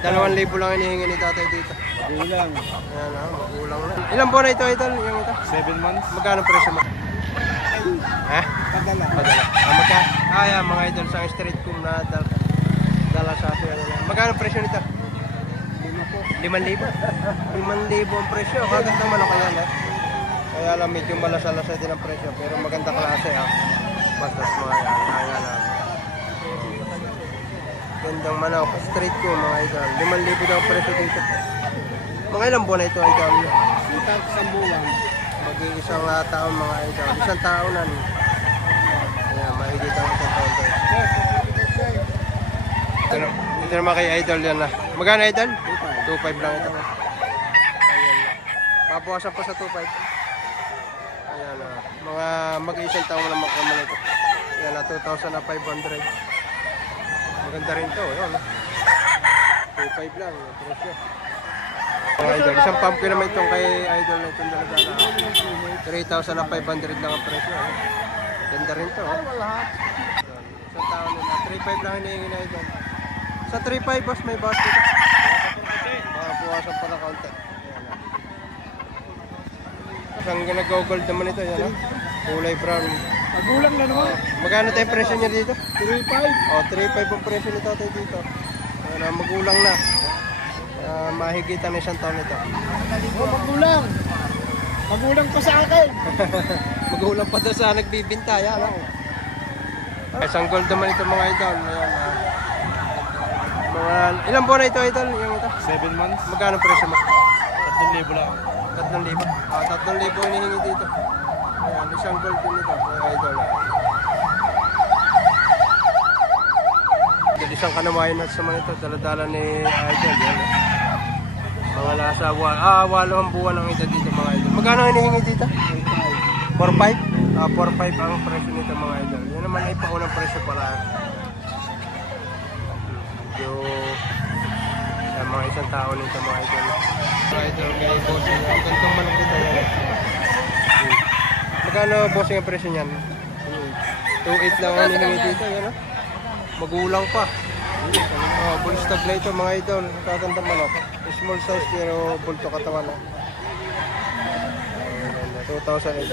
2,000 lang hinihingi ni tatay dito. Magulang. Ayan na, magulang na. Ilang buwan na ito, idol? Yung ito? 7 months. Magkano presyo mo? Ha? Padala. Padala. Yan, mga idol, sa street comb na dala sa atin. Magkano presyo nito? 5,000. 5,000 ang presyo. Kaganda naman ako yan, Kaya lang medyo malasa-lasa din ang presyo. Pero maganda klase, Batas mga yan. Ayan na. Gandang manok. Street comb, mga idol. 5,000 daw ang presyo dito. Mga ilang buwan na ito, idol? Isang buwan. Mag-iisang taon, mga idol. Isang taon na. Ayan, mahigit ang isang taon to. Ito naman kay idol yan, Magkano, idol? 2,500 lang ito. Ayan na. Mabawasan pa sa 2,500. Ayan na. Mga mag-iisang taon na makaman ito. Ayan na, 2,500. Maganda rin ito, yun. 2,500 lang, presyo. Mga idol, isang pumpkin naman itong kay idol na itong dala-dala. 3,500 lang ang presyo. Ganda rin ito. Isang taon nila. 3,500 lang hinihingi na idol. Sa 3,500 boss, may bawas dito. Buwasan pa na kaunti. Isang nag-gold naman ito, yan, kulay brown. Magulang na naman. Magkano tayong presyo niya dito? 3,500. 3,500 ang presyo nito tayo dito. Magulang na. Mahigitan na isang taon ito. Magulang. Magulang pa sa akin. Magulang pa doon sa nagbibinta. Yan, Isang gold naman ito, mga idol. Ayan, ilang buwan na ito, idol? Yung ito? 7 months. Magkano presyo mo? 3,000 lang. 3,000. 3,000 hinihingi dito. Ayan, isang gold din ito, mga idol. Isang kanamayan na sa mga ito, dala-dala ni idol. Yan, mga nasa 8 buwan ang edad dito, mga idol. Magkano hinihingi dito? 4,500? 4,500 ang presyo nito, mga idol. Yan naman ay paunang presyo pala. Mga isang tao nito, mga idol. Mga idol, may bossing. Ang gantong manok dito yan. Magkano bossing ang presyo niyan? 2,800 lang ang hinihingi dito. Yan, magulang pa. Bullstag na ito, mga idol. Kagandang manok. Small size pero bulto katawan. 2,800.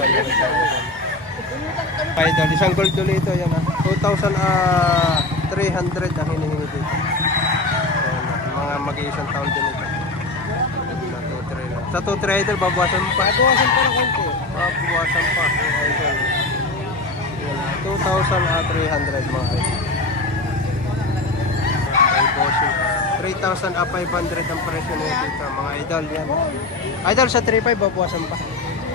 Idol, isang gold ulit ito. Yan, 2,300 ang hinihingi dito. Mga mag-iisang taon din ito. Sa 2,300 idol, babawasan pa. Babawasan pa ng konti. Babawasan pa. Idol. 2,300 mga idol. 3,500 ang presyo nito dito, mga idol. Yan. Idol, sa 3,500 babawasan pa.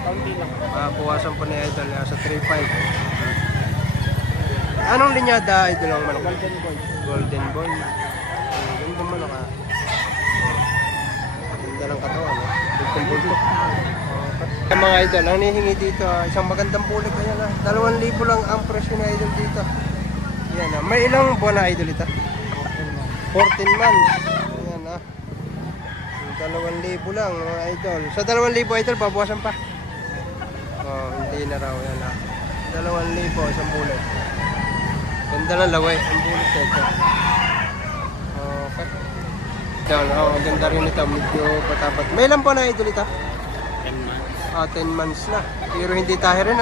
Kaunti lang. Babawasan pa ni idol sa 3,500. Anong linyada idol ang manok? Golden boy. Golden boy. Ganda manok, Ganda ng katawan, bulto. Mga idol, ang hihingi dito, isang magandang bulik. Ayan, 2,000 lang ang presyo na idol dito. Yan, may ilang buwan na idol ito? 14 months. Ayan, 2,000 lang, mga idol. Sa 2,000 idol, babawasan pa. Hindi na raw. Yan, 2,000 isang bulik. Ganda ng laway ang bulik nito. Okay. Ang ganda rin ito, medyo patapat. May ilan po na idol ito? 10 months. 10 months na. Pero hindi tayo rin,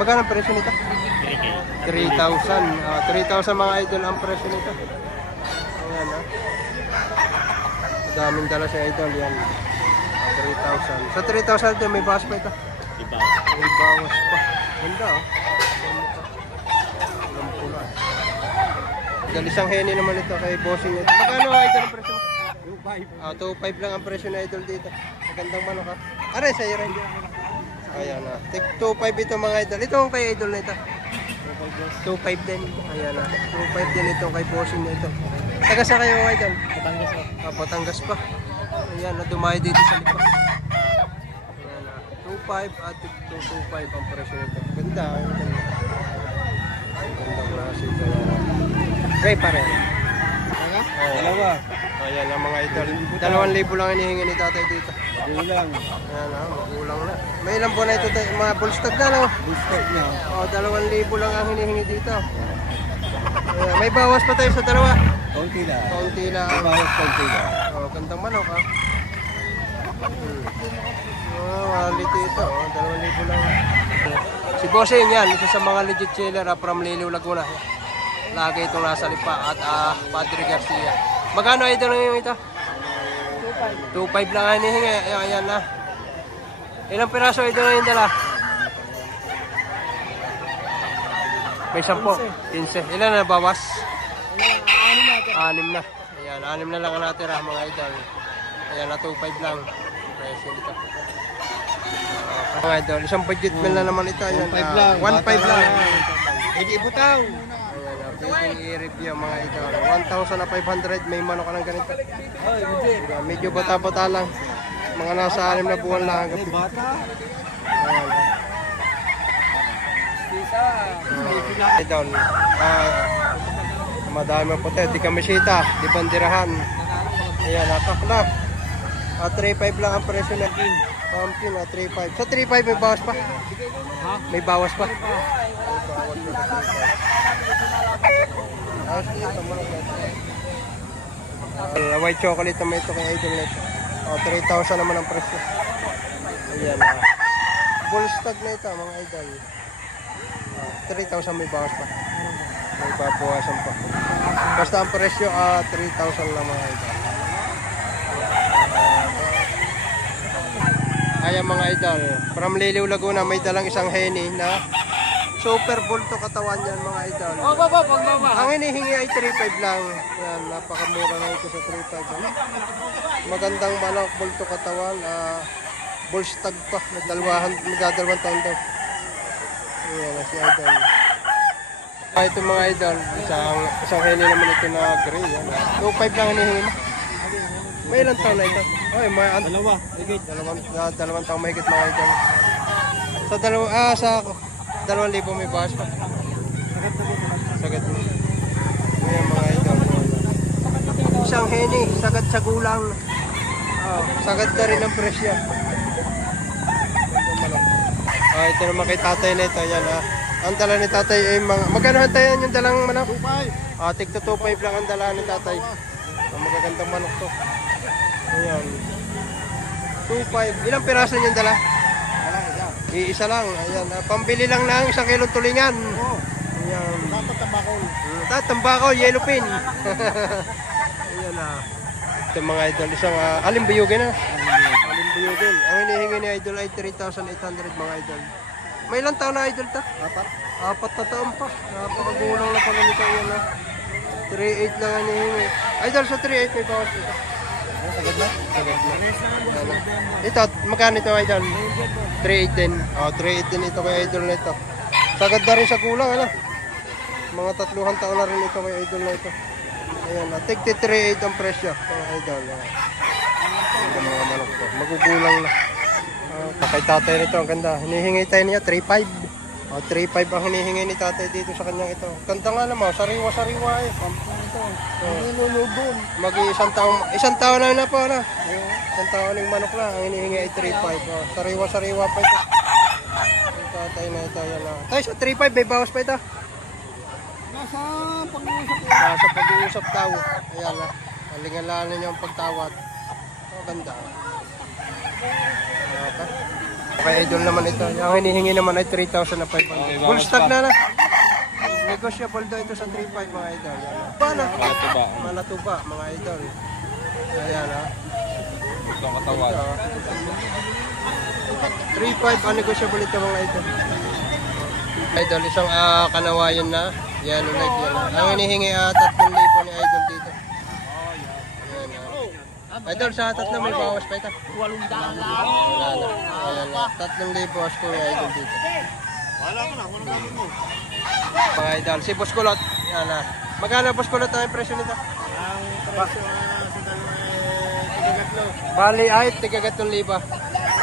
Magkano ang presyo nito? 3,000. 3,000 mga idol ang presyo nito. Ayan, daming dala sa idol, yan. 3,000. Sa 3,000 ito, may bawas pa ito. May bawas pa. Ganda, Alam pula. Isang heni naman ito kay bossing ito. Magkano idol ang presyo? 2,500 lang ang presyo na idol dito. Magandang manok, Aray, sa'yo rin. Ayan, 2,500 ito, mga idol. Ito ang kay idol na ito. 2,500 din. Ayan, 2,500 din ito kay bossing na ito. Taga sa kayo, mga idol? Batangas pa. Batangas pa. Ayan, dumayo dito sa likod. Ayan, 2,500 at 2,250 ang presyo nito. Ganda, Gandang klase ito. Okay, pare. Dalawa. Ayan ang mga idol. 2,000 lang hinihingi ni tatay dito. Magulang. Ayan, magulang na. May ilang buwan na ito, mga bullstag na, Bullstag na. 2,000 lang ang hinihingi dito. Ayan, may bawas pa tayo sa dalawa. Konti lang. Kaunti lang. Bawas konti lang. Oh, gandang manok ha. Quality ito. 2,000 lang. Si Bossing yan, isa sa mga legit seller from Liliw, Laguna. Lagi itong nasa lipa at Padre Garcia. Magkano ito yung ito? 2.5 lang ang hinihingi. Ayan na. Ilang piraso ito na yung dala? May 10. 15. Ilan na bawas? 6 na. Ayan, 6 na lang ang natira mga idol. Ayan na 2.5 lang. Presyo nito. Mga idol, isang budget meal na naman ito. Ayan, 1.5 lang. 1.5 lang. Hindi butaw. Ayan, pwedeng i-review mga idol. 1,500 may manok ka ng ganito. Ay, hindi. Medyo bata-bata lang. Mga nasa 6 na buwan lang. Ay, bata. Ayan. Idol, madami puti, di kamisita, di bandirahan. Ayan, atak na. 3.5 lang ang presyo na pumpkin, 3.5. Sa 3.5 may bawas pa? May bawas pa? White chocolate naman ito kay Idol nito. 3,000 naman ang presyo. Ayan. Bull stag na ito mga idol. 3,000 may bawas pa. May babawasan pa. Basta ang presyo 3,000 lang mga idol. Ayan mga idol. From Liliw, Laguna may dalang isang henny na super bulto katawan yan mga idol. Ang hinihingi ay 3.5 lang. Yan, napakamura na ito sa 3.5. Magandang manok, bulto katawan. Bull stag pa. Magdadalawang taon daw. Ayan na si idol. Ito mga idol, isang henny naman ito na gray. 2.5 lang hinihingi mo. May ilang taon na ito? Oy, may Dalawa. Higit. dalawang taong mahigit mga idol. Sa 2,000 may bawas pa. Sagat mo. Ayan mga idol. Isang henny, sagad sa gulang. Sagad na rin ang presyo. Ito naman kay tatay na ito. Ayan, ang dala ni tatay ay magkano hantayan yung dalang manok? 2.5. Tigto 2.5 lang ang dala ni tatay. Magagandang manok to. Ayan. 2.5. Ilang piraso niyong dala? Iisa lang. Ayan. Pambili lang ng 1 kilong tulingan. Ayan. Tambakaw, yellow pin. Ayan na. Ito mga idol. Isang alimbuyugin na. Alimbuyugin. Ang hinihingi ni idol ay 3,800 mga idol. May ilang taon na idol ta? 4 na taon pa. Napakagulang na pala nito yan na. 3.8 lang ang hinihingi. Idol sa 3.8 may bawas dito. Sagad na? Sagad na. Ito, magkano ito idol? 3.8 din. 3.8 din ito kay idol na ito. Sagad na rin sa kulang, ano? Mga 3 taon na rin ito kay idol na ito. Ayan, tigti 3.8 ang presyo kay idol. Ito mga manok ko. Magugulang na. Kay tatay nito, ang ganda. Hinihingi tayo niya, 3.5. 3.5 ang hinihingi ni tatay dito sa kanyang ito. Ganda nga naman, sariwa-sariwa eh. Nilulubon. Mag-isang taon na na po na. Isang taon ng manok lang, ang hinihingi ay 3.5. Sariwa-sariwa pa ito. Ang tatay na ito, yan na. Tayo sa 3.5, may bawas pa ito. Nasa pag-uusap. Nasa pag-uusap tao. Ayan na. Halingalaan ninyo ang pagtawad. Ganda. Okay. Kaya idol naman ito. Ang hinihingi naman ay 3,500. Full stock na na. Negotiable daw ito sa 3.5 mga idol. Paano? Malatuba mga idol. Ayan ha. Ito ang katawan. 3.5 ang negotiable ito mga idol. Idol, isang kanawayan na. Yan ulit yan. Ang hinihingi 3,000 ni idol dito. Idol, sa 3 may bawas pa ito. 800 lang. Wala na. Ayan na. 3,000 boss ko yung idol dito. Wala ko na. Wala mo. Mga idol, si Boss Kulot. Yan na. Magkano Boss Kulot ang presyo nito? Ang presyo sa dalawa tigagatlo. Bali ay, tigagat ng liba.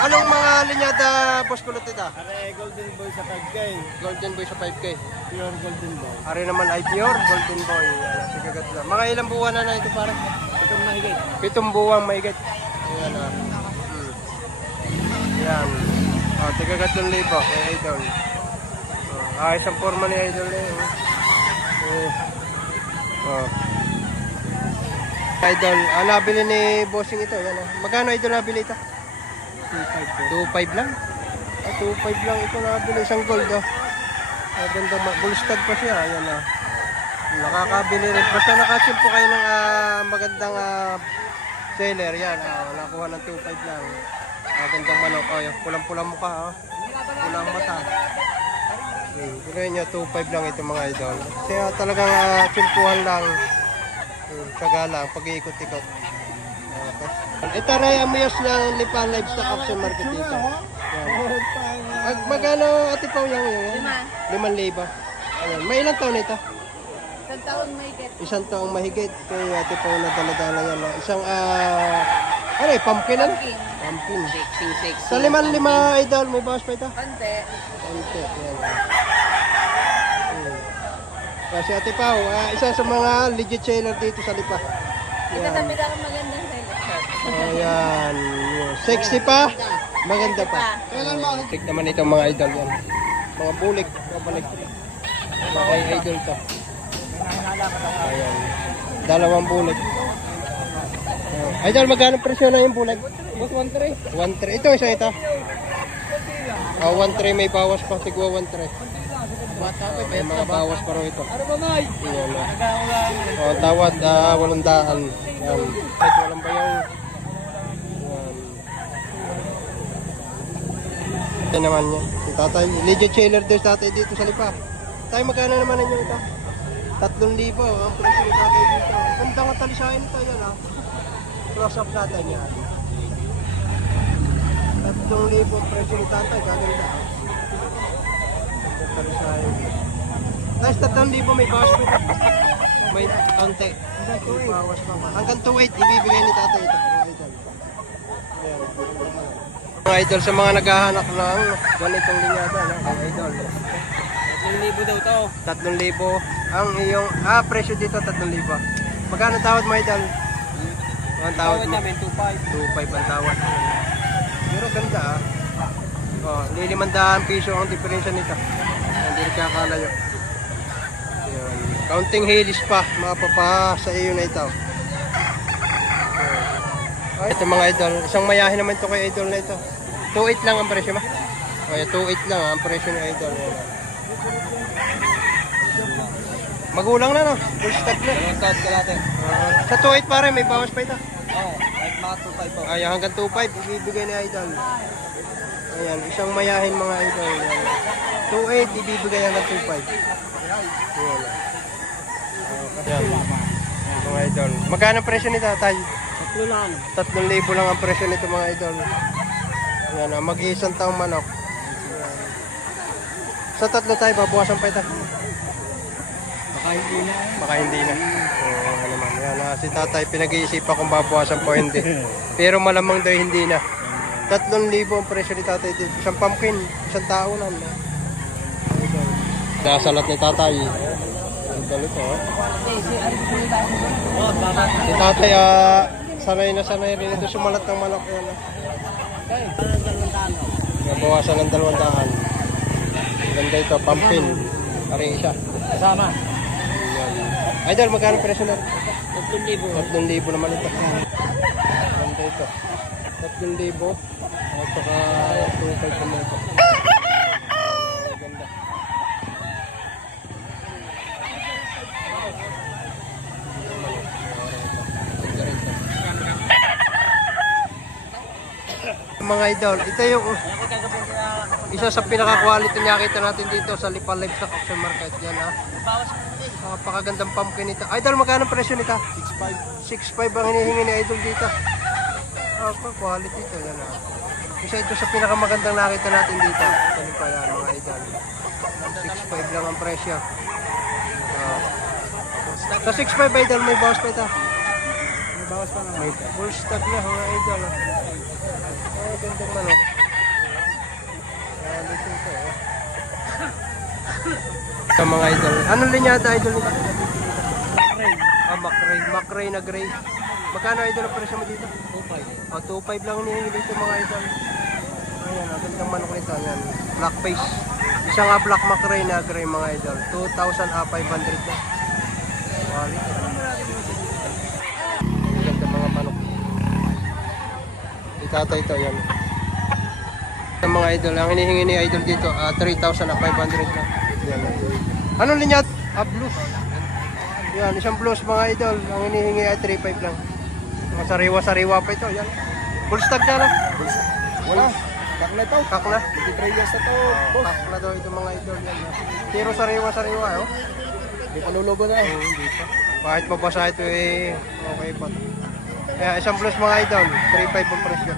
Anong mga linyada Boss Kulot ito? Are golden boy sa 5K. Golden Boy sa 5K. Pure golden boy. Ari naman ay pure Golden Boy. Yan, tigagat lang. Mga ilang buwan na ito para? Itong mahigit. 7 buwang mahigit. Ayan na. Yan. Tigagat ng liba kay idol. Ayos ang forma ni idol eh. Idol, nabili ni Bossing ito. Yan, magkano idol nabili ito? 2.5 lang. 2.5 lang ito nabili. Isang gold. Ganda, bulstad pa siya. Ayan na. Nakakabili rin. Basta nakachip po kayo ng magandang seller. Yan. Nakuha ng 2.5 lang. Gandang manok. Pulang-pulang mukha. Pulang mata. Gano'n nyo, 2.5 lang ito mga idol. Kaya talagang chimpuhan lang. Tsaga lang, pag-iikot-ikot. Okay. Ito rin amiyos ng Lipa Livestock Auction Market dito. Yan. Magkano ati pa yung yun? 5,000. Ayan. May ilang taon ito? Isang taon mahigit. Isang taong mahigit. Kaya ati pa na dala-dala yan. Isang, pumpkin ano? Pumpkin. Sa 5,000 idol, may bawas pa ito? Konti. Konti. Yan. Kasi ate Pao, isa sa mga legit seller dito sa Lipa. Ito sabi lang magandang selection. Ayan. Sexy pa. Maganda pa. Tig naman itong mga idol yan. Mga bulik. Kabalik. Mga idol to. Ayan. Dalawang bulik. Idol, magkano presyo na yung bulik? 1.3. 1.3. Ito, isa ito. 1.3 may bawas pa. Siguro 1.3. May mga bawas pa rin ito. Ano ba, May? Ayan na. Tawad, 800. Yan. Kahit walang bayaw. Yan. Ito naman niya. Si tatay. Legit seller din tatay dito sa Lipa. Tayo, magkano naman ninyo ito? 3,000 ang presyo ni tatay dito. Ganda nga talisahin ito yan ha. Close up natin yan. 3,000 ang presyo ni tatay. Gaganda ha. Nice, 3,000 may bawas pa ito. May konti. May bawas pa. Hanggang 2.8 ibibigay ni tatay ito. Mga idol, sa mga naghahanap ng ganitong linyada, mga idol. 3,000 daw to. 3,000 ang iyong presyo dito 3,000. Magkano tawad mo idol? Ang tawad mo? namin 2.5. 2.5 ang tawad. Pero ganda ₱500 ang diferensya nito. Hindi rin kakalayo. Ayan. Counting halis pa, mapapa sa iyo na ito. Ito mga idol, isang mayahe naman ito kay idol na ito. 2.8 lang ang presyo ma. Kaya 2.8 lang ang presyo ni idol. Magulang na no, full stock na. Sa 2.8 pare, may bawas pa ito. Oo, kahit mga 2.5 po. Ay, hanggang 2.5 ibibigay ni idol. Ayan, isang mayahin mga idol. 2.8 ibibigay hanggang 2.5. Ayan. Ayan. Mga idol. Magkano ang presyo nito tay? 3,000 lang ang presyo nito mga idol. Ayan, mag-iisang taong manok. Ayan. Sa 3 tayo, babawasan pa ito. Baka hindi na. Oo, naman. Yan, si tatay pinag-iisipan kung babawasan po hindi. Pero malamang daw hindi na. 3,000 ang presyo ni tatay dito. Isang pumpkin, isang tao lang. Kasalat ni tatay. Ito ito. Si tatay, sanay rin ito sumalat ng manok. Babawasan ng 200. Ganda ito, pumpkin. Paring isa. Kasama. Idol, magkano presyo na? 3,000. 3,000 naman ito. Ganda ito. 3,000. At saka 2.5 naman ito. Ganda. Mga idol, ito yung isa sa pinaka-quality nakita natin dito sa Lipa Livestock Auction Market. Yan ha. Napakagandang pumpkin nito. Idol, magkano presyo nito? 6.5 ang hinihingi ni Idol dito. Quality ito. Yan ha. Isa ito sa pinakamagandang nakita natin dito. Ano pa yan mga Idol. 6.5 lang ang presyo. Sa 6.5 Idol, may bawas pa ito. May bawas pa naman. May full stock na mga Idol. Ay, gandang manok. Quality ito. Ito mga idol. Anong linyada idol nito? Macray na gray. Magkano idol ang presyo mo dito? 2.5. 2.5 lang hinihingi dito mga idol. Ayan, gandang manok nito. Ayan, black face. Isang black macray na gray mga idol. 2,500 na. Quality. tatay ito, yan. Ang mga idol, ang hinihingi ni idol dito, 3,500 lang. Yan. Ano linyat? Blues. Yan, isang blues mga idol. Ang hinihingi ay 3,500 lang. Mga sariwa-sariwa pa ito. Yan. Full stag na, no? Wala. Kak na ito. Kak na. 23 years na to, boss. Kak na daw ito mga idol. Yan. Pero sariwa-sariwa, oh. Hindi pa lulugo na. Hindi pa. Kahit mabasa ito, okay pa. Kaya isang blues mga idol, 3,500 ang presyo.